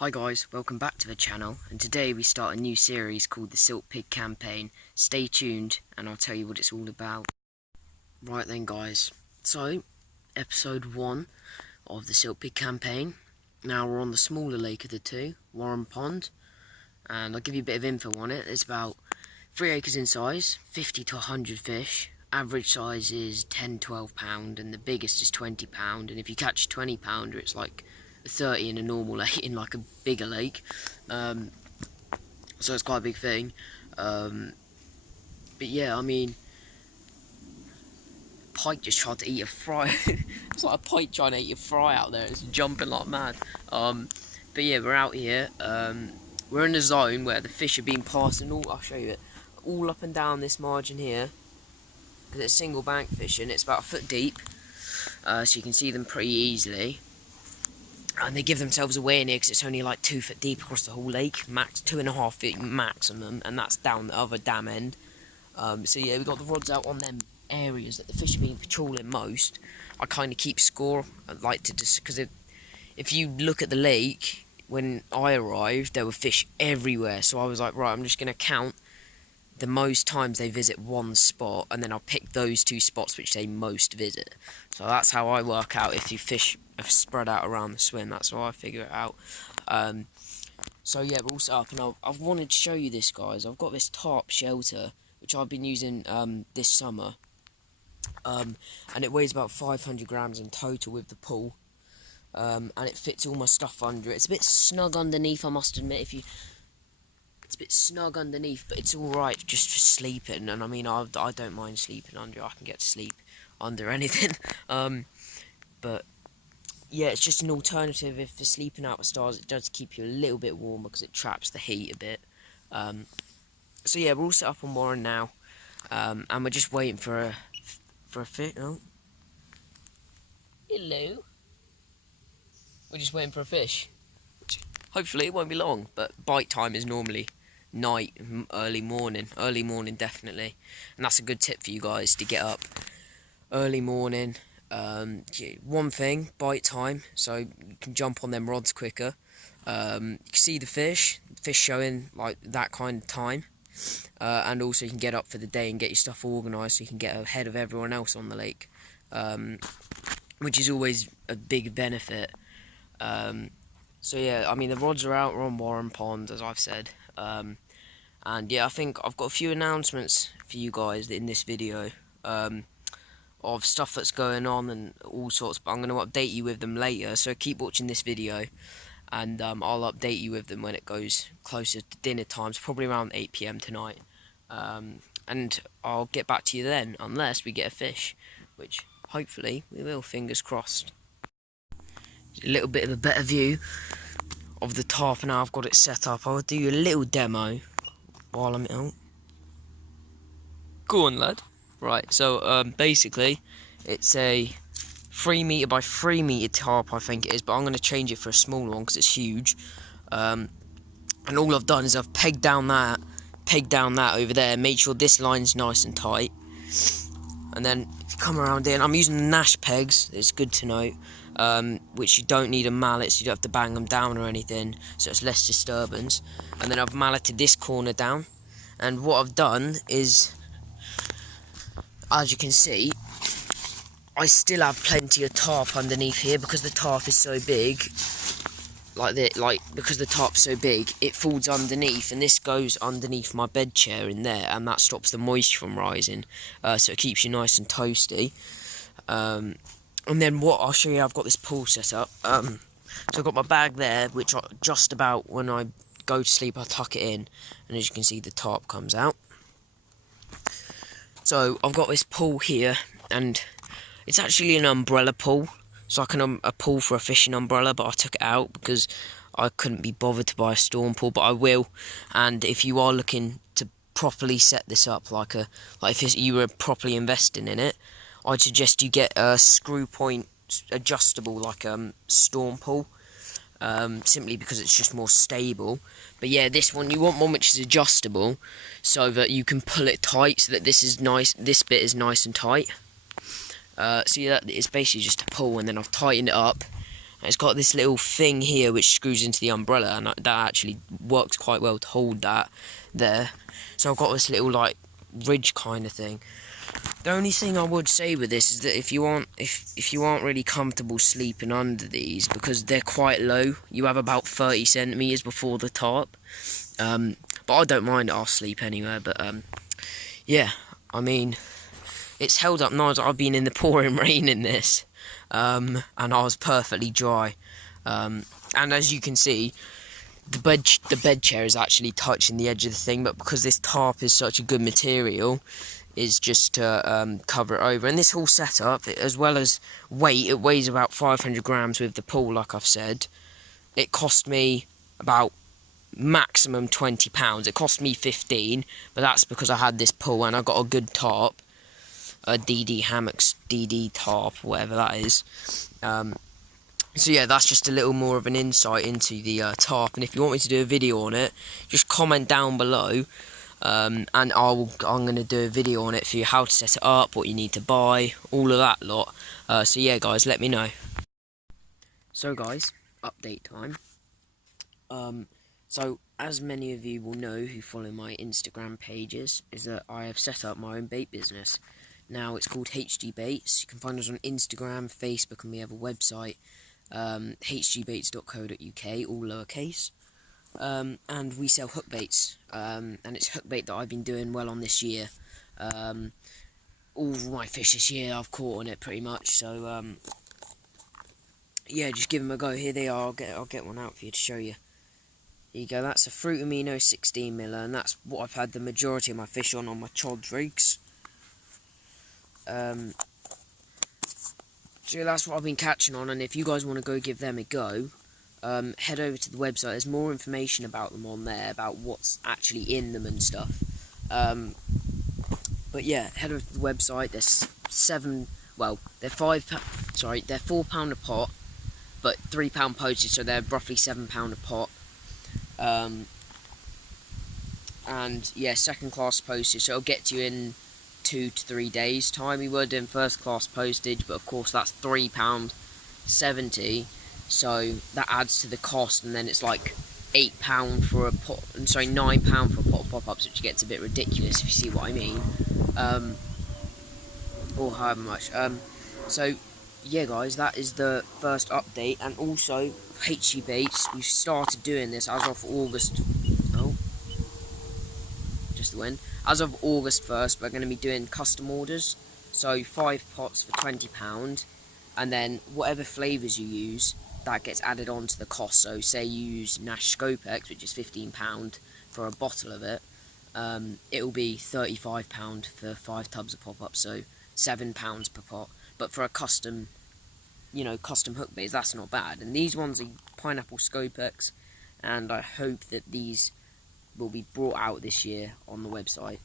Hi guys, welcome back to the channel, and today we start a new series called the Silt Pig campaign. Stay tuned and I'll tell you what it's all about. Right then guys, so episode 1 of the Silt Pig campaign. Now we're on the smaller lake of the two, Warren Pond, and I'll give you a bit of info on it. It's about 3 acres in size, 50 to 100 fish. Average size is 10-12 pound and the biggest is 20 pound, and if you catch a 20 pounder it's like 30 in a normal lake, in like a bigger lake, so it's quite a big thing. But yeah, I mean, pike just tried to eat a fry. It's like a pike trying to eat a fry out there. It's jumping like mad. But yeah, we're out here. We're in a zone where the fish are being passed, and I'll show you it, all up and down this margin here, because it's single bank fishing. It's about a foot deep, so you can see them pretty easily. And they give themselves away in here because it's only like 2 foot deep across the whole lake, max 2.5 feet maximum, and that's down the other dam end. So yeah, we got the rods out on them areas that the fish have been patrolling most. I kind of keep score. I like to just, because if you look at the lake, when I arrived there were fish everywhere, so I was like, right, I'm just going to count the most times they visit one spot, and then I'll pick those 2 spots which they most visit. So that's how I work out if you fish are spread out around the swim. That's how I figure it out. So yeah, we're all set up, and I've wanted to show you this, guys. I've got this tarp shelter which I've been using this summer, and it weighs about 500 grams in total with the pool, and it fits all my stuff under it. It's a bit snug underneath, I must admit. It's a bit snug underneath, but it's alright just for sleeping, and I mean, I don't mind sleeping under. I can get to sleep under anything. But yeah, it's just an alternative if for sleeping out the stars. It does keep you a little bit warmer because it traps the heat a bit. So yeah, we're all set up on Warren now, and we're just waiting for a fish. Oh, hello. We're just waiting for a fish. Hopefully it won't be long, but bite time is normally night, early morning definitely, and that's a good tip for you guys, to get up early morning. One thing, bite time, so you can jump on them rods quicker. You can see the fish showing like that kind of time, and also you can get up for the day and get your stuff organised so you can get ahead of everyone else on the lake, which is always a big benefit. So yeah, I mean, the rods are out. We're on Warren Pond, as I've said, and yeah, I think I've got a few announcements for you guys in this video, of stuff that's going on and all sorts, but I'm going to update you with them later, so keep watching this video, and I'll update you with them when it goes closer to dinner times, probably around 8 PM tonight, and I'll get back to you then, unless we get a fish, which hopefully we will, fingers crossed. A little bit of a better view of the tarp now I've got it set up. I'll do you a little demo while I'm out. Go on, lad. Right, so basically it's a 3 metre by 3 metre tarp, I think it is, but I'm going to change it for a smaller one because it's huge. And all I've done is I've pegged down that over there, made sure this line's nice and tight, and then if you come around here, and I'm using Nash pegs, it's good to note, which you don't need a mallet, so you don't have to bang them down or anything, so it's less disturbance. And then I've malleted this corner down, and what I've done is, as you can see, I still have plenty of tarp underneath here because the tarp is so big. Because the tarp's so big, it folds underneath, and this goes underneath my bed chair in there, and that stops the moisture from rising, so it keeps you nice and toasty. And then what I'll show you, I've got this pool set up. So I've got my bag there, which just about when I go to sleep I tuck it in, and as you can see the tarp comes out. So I've got this pool here, and it's actually an umbrella pool, so I can a pool for a fishing umbrella, but I took it out because I couldn't be bothered to buy a storm pool, but I will. And if you are looking to properly set this up, like if you were properly investing in it, I'd suggest you get a screw point adjustable, like storm pool, simply because it's just more stable. But yeah, this one, you want one which is adjustable so that you can pull it tight, so that this bit is nice and tight. So yeah, it's basically just a pull, and then I've tightened it up, It's got this little thing here which screws into the umbrella, and that actually works quite well to hold that there. So I've got this little like ridge kind of thing. The only thing I would say with this is that if you aren't really comfortable sleeping under these, because they're quite low, you have about 30 centimeters before the top. But I don't mind it. I'll sleep anywhere. But yeah, I mean, it's held up nice. I've been in the pouring rain in this, and I was perfectly dry. And as you can see, the bed chair is actually touching the edge of the thing, but because this tarp is such a good material, is just to cover it over. And this whole setup, as well as weight, it weighs about 500 grams with the pool, like I've said. It cost me about maximum £20. It cost me 15, but that's because I had this pool and I got a good tarp, a DD hammocks, DD tarp, whatever that is. So yeah, that's just a little more of an insight into the tarp. And if you want me to do a video on it, just comment down below. And I'm going to do a video on it for you, how to set it up, what you need to buy, all of that lot. So yeah, guys, let me know. So guys, update time. So as many of you will know who follow my Instagram pages, is that I have set up my own bait business. Now it's called HG Baits. You can find us on Instagram, Facebook, and we have a website, hgbaits.co.uk, all lowercase. And we sell hook baits, and it's hook bait that I've been doing well on this year. All my fish this year I've caught on it pretty much, so yeah, just give them a go. Here they are. I'll get one out for you to show you. Here you go. That's a Fruit Amino 16mm, and that's what I've had the majority of my fish on my chod rigs. So that's what I've been catching on, and if you guys want to go give them a go, head over to the website. There's more information about them on there, about what's actually in them and stuff. But yeah, head over to the website. There's they're £4 a pot, but £3 postage, so they're roughly £7 a pot. And yeah, second class postage, so it'll get to you in 2 to 3 days time. We were doing first class postage, but of course that's £3.70, so that adds to the cost, and then it's like £8 for a pot, £9 for a pot of pop-ups, which gets a bit ridiculous if you see what I mean, or however much. So yeah guys, that is the first update. And also HG Baits, we've started doing this as of August, just the wind. As of August 1st, we're going to be doing custom orders, so 5 pots for £20, and then whatever flavours you use, that gets added on to the cost. So say you use Nash Scopex, which is £15 for a bottle of it, it will be £35 for 5 tubs of pop-up, so £7 per pot. But for a custom hook baits, that's not bad. And these ones are pineapple Scopex, and I hope that these will be brought out this year on the website,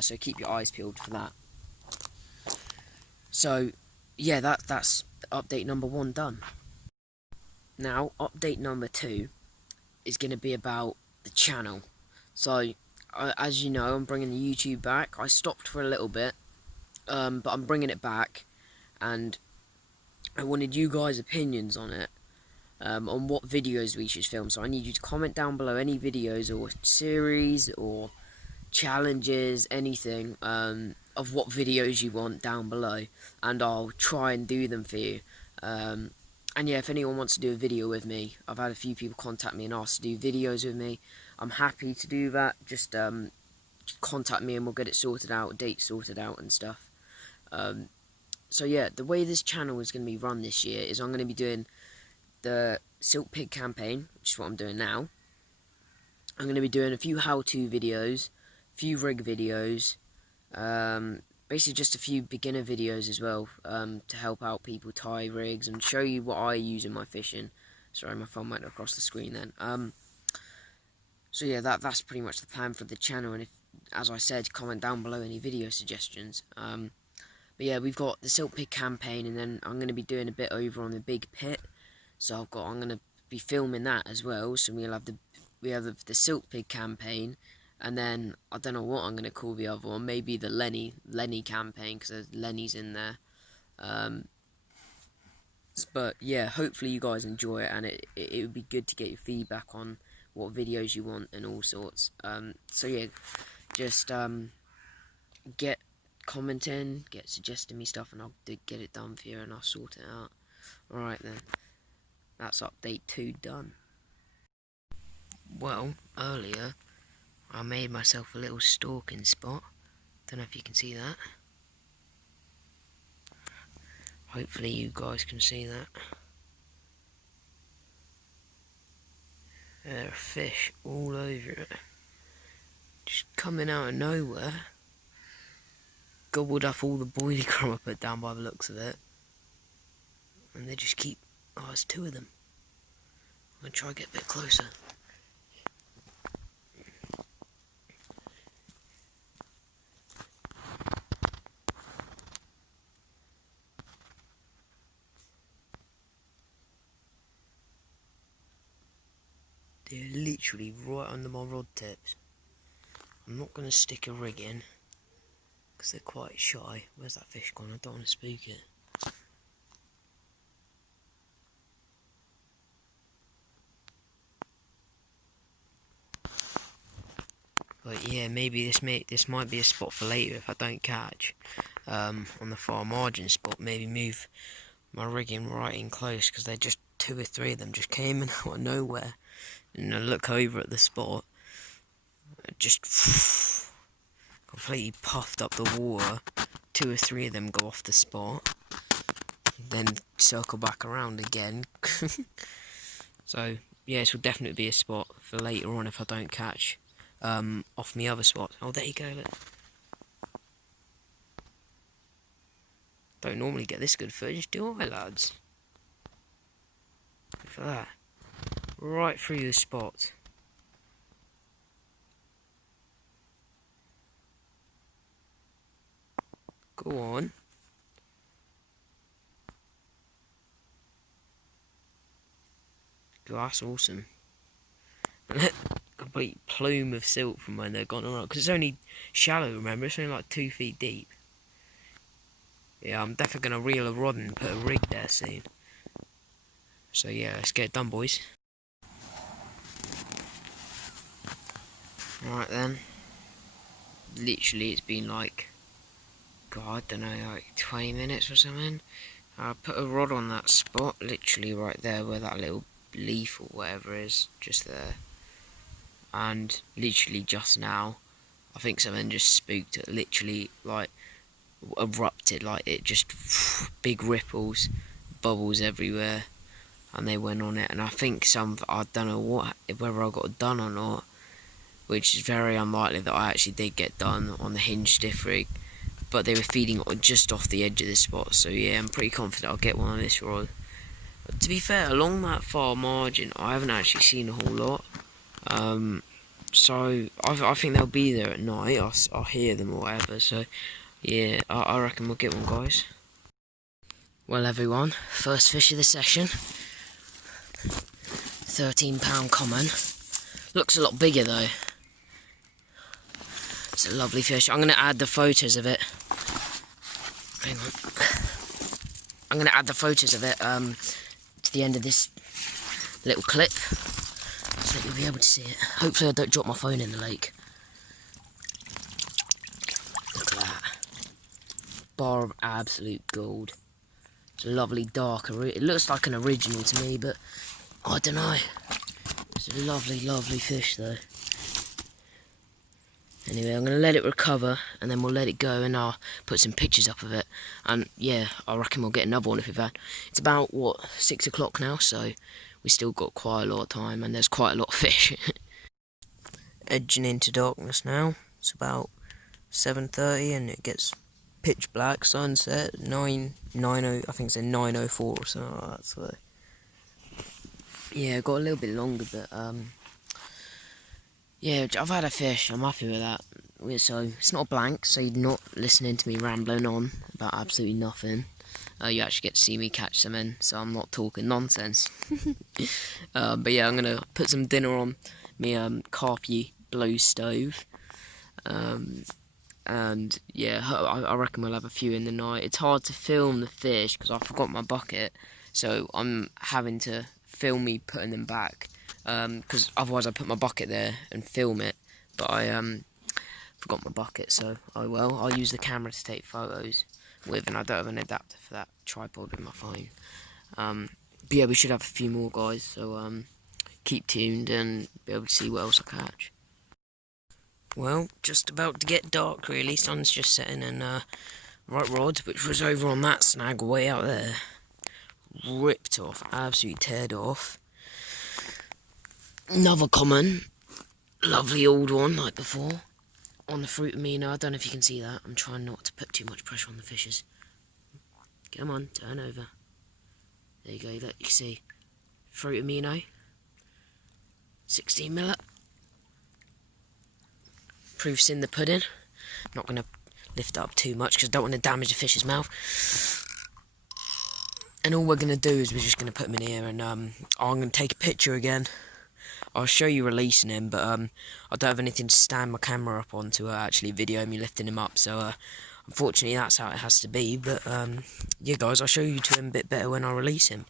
so keep your eyes peeled for that. So yeah, that's update number 1 done. Now update number 2 is going to be about the channel. So as you know, I'm bringing the YouTube back. I stopped for a little bit, but I'm bringing it back, and I wanted you guys' opinions on it, on what videos we should film. So I need you to comment down below any videos or series or challenges, anything, of what videos you want down below, and I'll try and do them for you. And yeah, if anyone wants to do a video with me, I've had a few people contact me and ask to do videos with me. I'm happy to do that. Just contact me and we'll get it sorted out, dates sorted out and stuff. So yeah, the way this channel is going to be run this year is I'm going to be doing the Silt Pig campaign, which is what I'm doing now. I'm going to be doing a few how-to videos, a few rig videos, basically just a few beginner videos as well, to help out people tie rigs and show you what I use in my fishing. Sorry, my phone went across the screen then. So yeah, that's pretty much the plan for the channel, and if, as I said, comment down below any video suggestions. But yeah, we've got the Silt Pig campaign, and then I'm going to be doing a bit over on the Big Pit. So I'm going to be filming that as well. So we have the Silt Pig campaign, and then I don't know what I'm going to call the other one. Maybe the Lenny campaign, because there's Lenny's in there. But yeah, hopefully you guys enjoy it, and it would be good to get your feedback on what videos you want and all sorts. So yeah, just get commenting, get suggesting me stuff, and I'll get it done for you, and I'll sort it out. Alright then, that's update 2 done. Well, earlier I made myself a little stalking spot. Don't know if you can see that. Hopefully you guys can see that. There are fish all over it. Just coming out of nowhere. Gobbled up all the boilie crumb I put down by the looks of it. And they just keep... oh, there's 2 of them. I'm going to try to get a bit closer. They're literally right under my rod tips. I'm not going to stick a rig in, because they're quite shy. Where's that fish gone? I don't want to spook it. But yeah, maybe this might be a spot for later if I don't catch. On the far margin spot, maybe move my rigging right in close, because they just 2 or 3 of them just came in out of nowhere. And I look over at the spot, just completely puffed up the water. 2 or 3 of them go off the spot, then circle back around again. So yeah, this will definitely be a spot for later on if I don't catch off my other spot. Oh, there you go, look. Don't normally get this good footage, do I, lads? Look at that. Right through the spot. Go on. God, that's awesome. Complete plume of silt from when they're gone around. Because it's only shallow, remember? It's only like 2 feet deep. Yeah, I'm definitely going to reel a rod and put a rig there soon. So yeah, let's get it done, boys. Alright then. Literally, it's been like, God, I don't know, like 20 minutes or something. I put a rod on that spot, literally right there where that little leaf or whatever is, just there. And literally just now, I think something just spooked it, literally like erupted, like it just big ripples, bubbles everywhere, and they went on it. And I think I don't know whether I got done or not, which is very unlikely that I actually did get done on the hinge stiff rig, but they were feeding just off the edge of this spot. So yeah, I'm pretty confident I'll get one on this rod. But to be fair, along that far margin I haven't actually seen a whole lot. So I think they'll be there at night. I'll hear them or whatever. So yeah, I reckon we'll get one, guys. Well everyone, first fish of the session. £13 common. Looks a lot bigger though. It's a lovely fish. I'm going to add the photos of it. Hang on. I'm going to add the photos of it to the end of this little clip, so that you'll be able to see it. Hopefully I don't drop my phone in the lake. Look at that. Bar of absolute gold. It's a lovely dark, it looks like an original to me, but I don't know. It's a lovely, lovely fish though. Anyway, I'm going to let it recover, and then we'll let it go, and I'll put some pictures up of it. And yeah, I reckon we'll get another one if we've had. It's about, what, 6 o'clock now, so we still got quite a lot of time, and there's quite a lot of fish. Edging into darkness now. It's about 7:30, and it gets pitch black, sunset, 9:0, I think it's a 9:04 or something like that, so yeah, got a little bit longer, but yeah, I've had a fish, I'm happy with that. So, it's not a blank, so you're not listening to me rambling on about absolutely nothing. You actually get to see me catch some in, so I'm not talking nonsense. But yeah, I'm going to put some dinner on my carpy blow stove. And yeah, I reckon we'll have a few in the night. It's hard to film the fish, because I forgot my bucket. so I'm having to film me putting them back, because otherwise I put my bucket there and film it, but I forgot my bucket, so oh well, I'll use the camera to take photos with, and I don't have an adapter for that tripod with my phone. But yeah, we should have a few more, guys, so keep tuned and be able to see what else I catch. Well, just about to get dark really, sun's just setting, and right rod, which was over on that snag way out there, ripped off, absolutely teared off. Another common, lovely old one like before, on the fruit amino. I don't know if you can see that, I'm trying not to put too much pressure on the fishes. Come on, turn over. There you go, look, you can see, fruit amino, 16 millet. Proof's in the pudding. I'm not going to lift it up too much because I don't want to damage the fish's mouth. And all we're going to do is we're just going to put him in here, and I'm going to take a picture again. I'll show you releasing him, but I don't have anything to stand my camera up on to actually video me lifting him up, so unfortunately that's how it has to be. But yeah guys, I'll show you to him a bit better when I release him.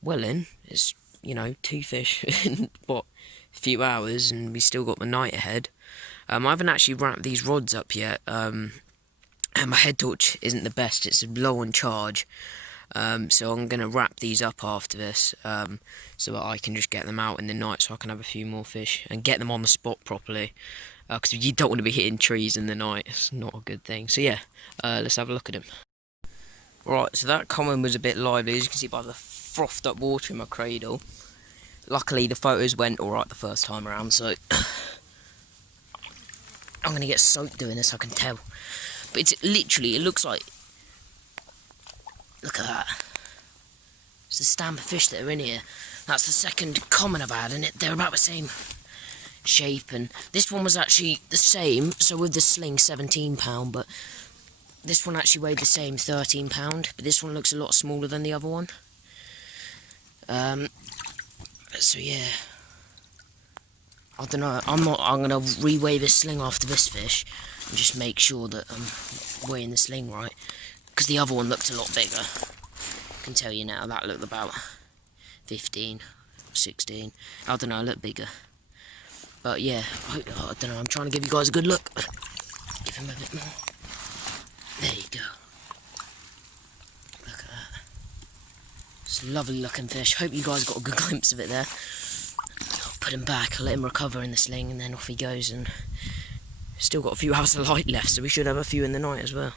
Well then, it's, you know, 2 fish in what, a few hours, and we still got the night ahead. I haven't actually wrapped these rods up yet, and my head torch isn't the best, it's low on charge, so I'm going to wrap these up after this, so that I can just get them out in the night so I can have a few more fish, and get them on the spot properly, because you don't want to be hitting trees in the night, it's not a good thing. So yeah, let's have a look at them. Right, so that common was a bit lively, as you can see by the frothed up water in my cradle. Luckily the photos went alright the first time around, so I'm going to get soaked doing this, I can tell. But it's literally, it looks like, look at that. It's the stamp of fish that are in here. That's the second common I've had, and they're about the same shape. And this one was actually the same, so with the sling, £17, but this one actually weighed the same, £13. But this one looks a lot smaller than the other one. So yeah. I don't know, I'm going to reweigh this sling after this fish and just make sure that I'm weighing the sling right, because the other one looked a lot bigger. I can tell you now, that looked about 15, 16, I don't know, a lot bigger. But yeah, I don't know, I'm trying to give you guys a good look. Give him a bit more. There you go. Look at that. It's a lovely looking fish, hope you guys got a good glimpse of it there. Put him back, let him recover in the sling, and then off he goes. And still got a few hours of light left, so we should have a few in the night as well.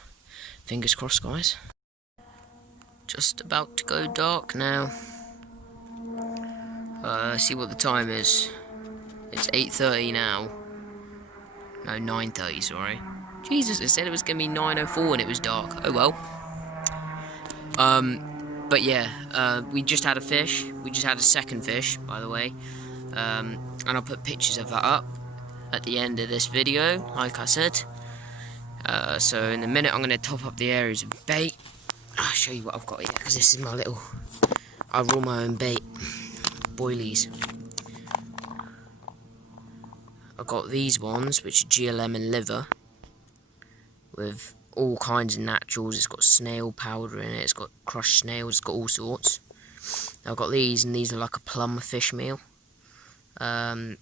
Fingers crossed, guys. Just about to go dark now. See what the time is. It's 8:30 now. No, 9:30, sorry. Jesus, it said it was going to be 9:04 when it was dark. Oh well. But yeah, we just had a fish. We just had a second fish, by the way. And I'll put pictures of that up at the end of this video, like I said. So in a minute I'm going to top up the areas of bait. I'll show you what I've got here, because this is my little, I roll my own bait, boilies. I've got these ones, which are GLM and liver, with all kinds of naturals. It's got snail powder in it, it's got crushed snails, it's got all sorts. I've got these, and these are like a plum fish meal. And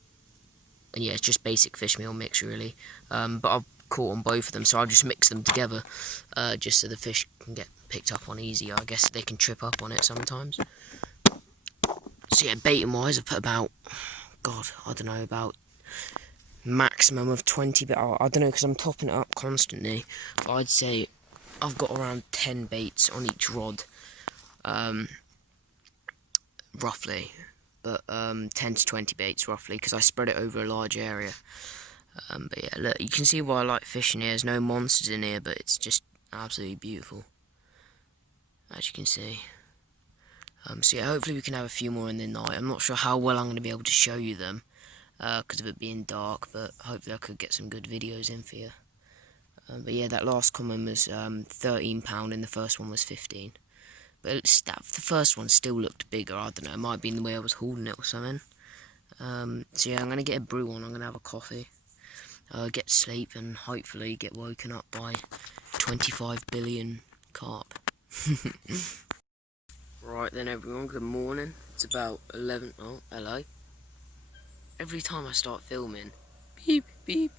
yeah, it's just basic fish meal mix really, but I've caught on both of them, so I'll just mix them together, just so the fish can get picked up on easier. I guess they can trip up on it sometimes. So yeah, baiting wise, I've put about, God, I don't know, about maximum of 20, but I don't know, because I'm topping it up constantly, but I'd say I've got around 10 baits on each rod, roughly. But 10 to 20 baits roughly, because I spread it over a large area. But yeah, look, you can see why I like fishing here. There's no monsters in here, but it's just absolutely beautiful, as you can see. So yeah, hopefully we can have a few more in the night. I'm not sure how well I'm going to be able to show you them, because of it being dark, but hopefully I could get some good videos in for you. But yeah, that last common was £13 and the first one was 15. But the first one still looked bigger, I don't know, it might have been the way I was holding it or something. So yeah, I'm going to get a brew on, I'm going to have a coffee, get sleep, and hopefully get woken up by 25 billion carp. Right then everyone, good morning. It's about 11, oh hello. Every time I start filming, beep beep.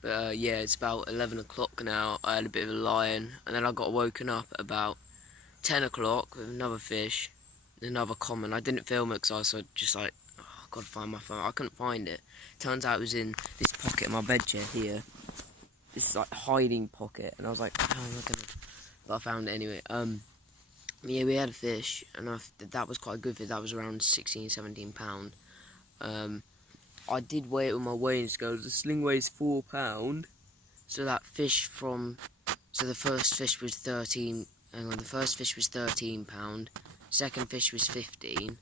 But yeah, it's about 11 o'clock now. I had a bit of a lie-in and then I got woken up at about 10 o'clock with another fish, another common. I didn't film it because I was just like, oh, I've got to find my phone. I couldn't find it. Turns out it was in this pocket of my bed chair here. This like hiding pocket, and I was like, how am I gonna, but I found it anyway. Yeah, we had a fish, and that was quite a good fish. That was around 16, 17 pound. I did weigh it with my weighing scale. The sling weighs 4 pound. So that fish so the first fish was 13. Hang on, the first fish was 13 pound. Second fish was 15.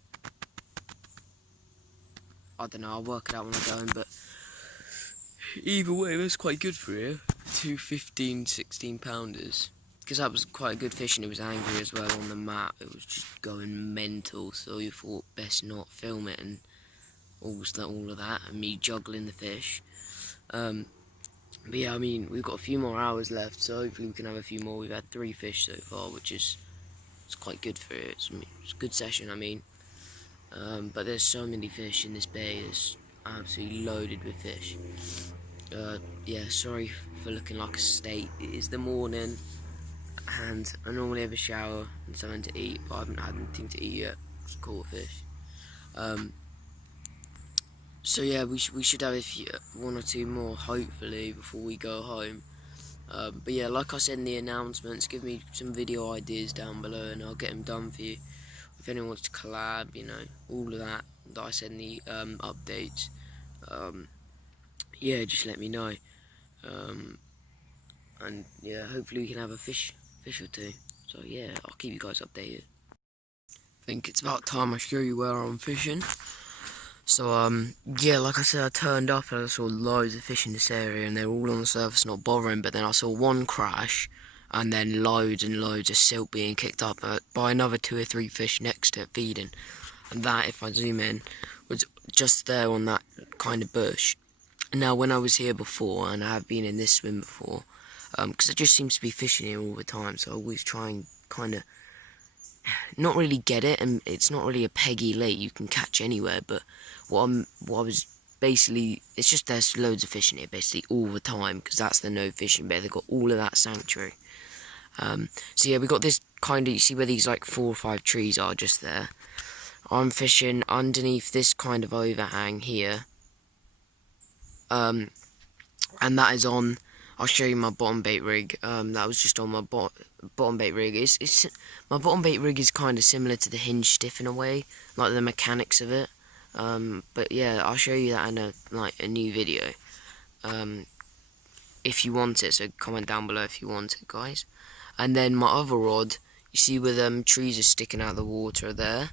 I don't know. I'll work it out when I go home, but either way, that's quite good for you. 2 15, 16 pounders. Because that was quite a good fish, and it was angry as well on the mat. It was just going mental, so you thought best not film it and all of that, and me juggling the fish. But yeah, I mean, we've got a few more hours left, so hopefully we can have a few more. We've had 3 fish so far, which is it's quite good for it. It's a good session, I mean. But there's so many fish in this bay. It's absolutely loaded with fish. Yeah, sorry for looking like a state. It is the morning, and I normally have a shower and something to eat, but I haven't had anything to eat yet. It's caught fish. So yeah, we should have one or two more hopefully before we go home. But yeah, like I said in the announcements, give me some video ideas down below and I'll get them done for you. If anyone wants to collab, you know, all of that I said in the updates. Yeah, just let me know. And yeah, hopefully we can have a fish or two. So yeah, I'll keep you guys updated. I think it's about time I show you where I'm fishing. So yeah, like I said, I turned up and I saw loads of fish in this area, and they're all on the surface, not bothering. But then I saw one crash, and then loads and loads of silt being kicked up by another 2 or 3 fish next to it feeding. And that, if I zoom in, was just there on that kind of bush. Now, when I was here before, and I have been in this swim before, because it just seems to be fishing here all the time, so I always try and kind of not really get it, and it's not really a peggy lake you can catch anywhere. But what I was basically, it's just there's loads of fish in here basically all the time, because that's the no fishing bay. They've got all of that sanctuary. So yeah, we got this kind of, you see where these like 4 or 5 trees are just there. I'm fishing underneath this kind of overhang here. And that is on, I'll show you my bottom bait rig. That was just on my bottom bait rig. My bottom bait rig is kind of similar to the hinge stiff in a way, like the mechanics of it. But yeah, I'll show you that in a new video. If you want it, so comment down below if you want it, guys. And then my other rod, you see where them trees are sticking out of the water there?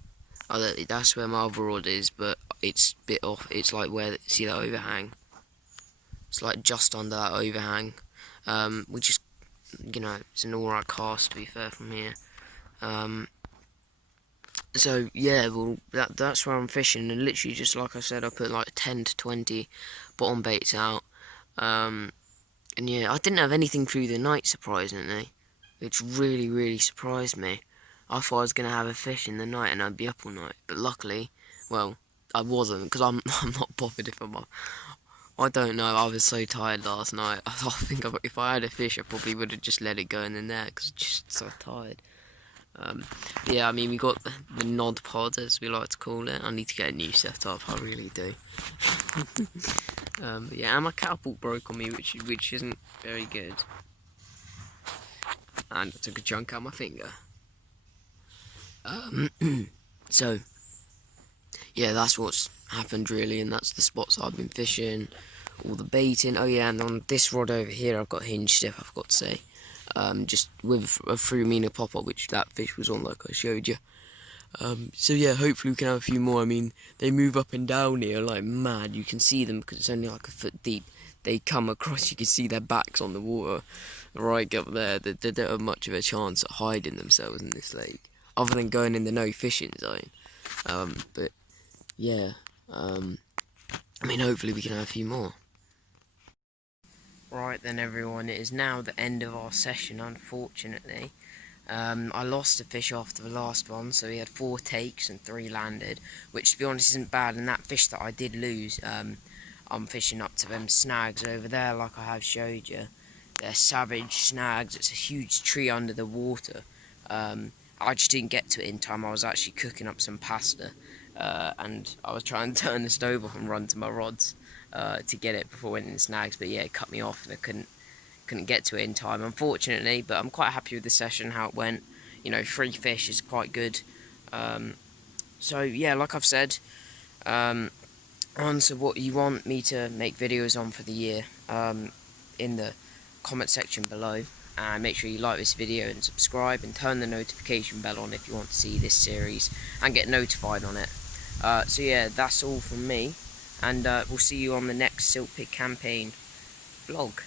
Oh, that's where my other rod is, but it's a bit off. It's like where, see that overhang? It's like just under that overhang. We just, you know, it's an alright cast to be fair from here. So yeah, well that's where I'm fishing, and literally just like I said, I put like 10 to 20 bottom baits out. And yeah, I didn't have anything through the night, surprisingly, which really surprised me. I thought I was gonna have a fish in the night and I'd be up all night, but luckily, well, I wasn't, because I'm not bothered if I'm up. I don't know, I was so tired last night. I think if I had a fish, I probably would have just let it go in the net, because I'm just so tired. Yeah, I mean, we got the nod pod, as we like to call it. I need to get a new setup, I really do. But yeah, and my catapult broke on me, which isn't very good. And I took a chunk out my finger. So yeah, that's what's happened really, and that's the spots I've been fishing, all the baiting. Oh yeah, and on this rod over here I've got hinge stiff, I forgot to say, just with a Frumina popper, which that fish was on, like I showed you. So yeah, hopefully we can have a few more. I mean, they move up and down here like mad. You can see them because it's only like a foot deep. They come across, you can see their backs on the water right up there. They don't have much of a chance at hiding themselves in this lake, other than going in the no fishing zone. But yeah, I mean, hopefully we can have a few more. Right then everyone, it is now the end of our session, unfortunately. I lost a fish after the last one, so we had 4 takes and 3 landed, which to be honest isn't bad. And that fish that I did lose, I'm fishing up to them snags over there, like I have showed you. They're savage snags. It's a huge tree under the water. I just didn't get to it in time. I was actually cooking up some pasta, and I was trying to turn the stove off and run to my rods to get it before it went in the snags. But yeah, it cut me off, and I couldn't get to it in time, unfortunately. But I'm quite happy with the session, how it went. You know, 3 fish is quite good. So yeah, like I've said, answer what you want me to make videos on for the year in the comment section below, and make sure you like this video and subscribe and turn the notification bell on if you want to see this series and get notified on it. So yeah, that's all from me, and we'll see you on the next Silt Pig campaign vlog.